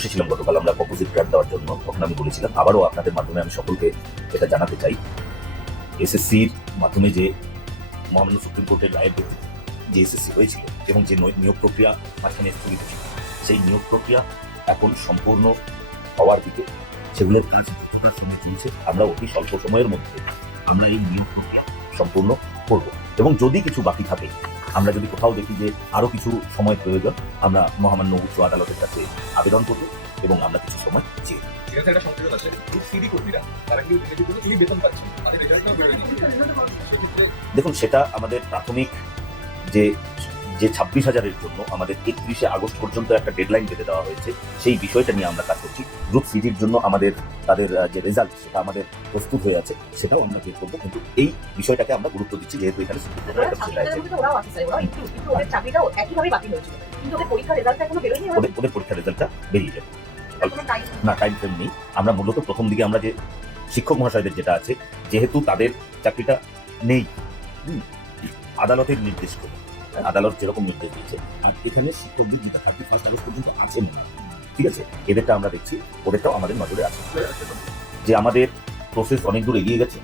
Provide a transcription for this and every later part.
বসেছিলাম গতকাল আমরা কম্পোজিট গ্রান্ট দেওয়ার জন্য, তখন আমি বলেছিলাম, আবারও আপনাদের মাধ্যমে আমি সকলকে এটা জানাতে চাই, এসএসসির মাধ্যমে যে মহামান্য সুপ্রিম কোর্টের রায়ের ভিত্তিতে যে এসএসসি হয়েছিল এবং যে নিয়োগ প্রক্রিয়া মাঝখানে স্থগিত ছিল, সেই নিয়োগ প্রক্রিয়া এখন সম্পূর্ণ হওয়ার দিকে, সেগুলোর কাজ দ্রুততার সঙ্গে চলছে। আমরা অতি স্বল্প সময়ের মধ্যে আমরা এই নিয়োগ প্রক্রিয়া সম্পূর্ণ করব, এবং যদি কিছু বাকি থাকে, আমরা যদি কোথাও দেখি যে আরো কিছু সময় প্রয়োজন, আমরা মহামান্য উচ্চ আদালতের কাছে আবেদন করব এবং আমরা কিছু সময় চেয়ে একটা সংযোজন আছে, সিডি কর্মীরা তারা কিন্তু তিনি বেতন পাচ্ছেন, তাদের রেজাল্টও বেরোয়নি। দেখুন, সেটা আমাদের প্রাথমিক যে 26,000-এর জন্য আমাদের 31শে আগস্ট পর্যন্ত একটা ডেডলাইন বেঁধে দেওয়া হয়েছে, সেই বিষয়টা নিয়ে আমরা কাজ করছি। গ্রুপ সিডির জন্য আমাদের তাদের যে রেজাল্ট, সেটা আমাদের প্রস্তুত হয়ে আছে, সেটাও আমরা বের করবো, কিন্তু এই বিষয়টাকে আমরা গুরুত্ব দিচ্ছি যেহেতু এখানে সুপ্রিম কোর্টের একটা বিষয় আছে। ওদের পরীক্ষার রেজাল্টটা বেরিয়ে যাবে না, টাইম ফ্রেম নেই। আমরা মূলত প্রথম দিকে আমরা যে শিক্ষক মহাশয়দের যেটা আছে, যেহেতু তাদের চাকরিটা নেই, আদালতের নির্দেশ করে, আদালত যেরকম নির্দেশ দিয়েছে, আর এখানে শিক্ষকদের যেটা 31 আগস্ট পর্যন্ত আছে মনে হয়, ঠিক আছে, এদেরটা আমরা দেখছি, ওদেরটাও আমাদের নজরে আছে, যে আমাদের প্রসেস অনেক দূর এগিয়ে গেছে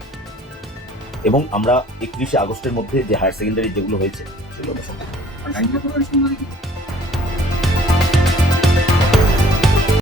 এবং আমরা 31শে আগস্টের মধ্যে যে হায়ার সেকেন্ডারি যেগুলো হয়েছে সেগুলো আমরা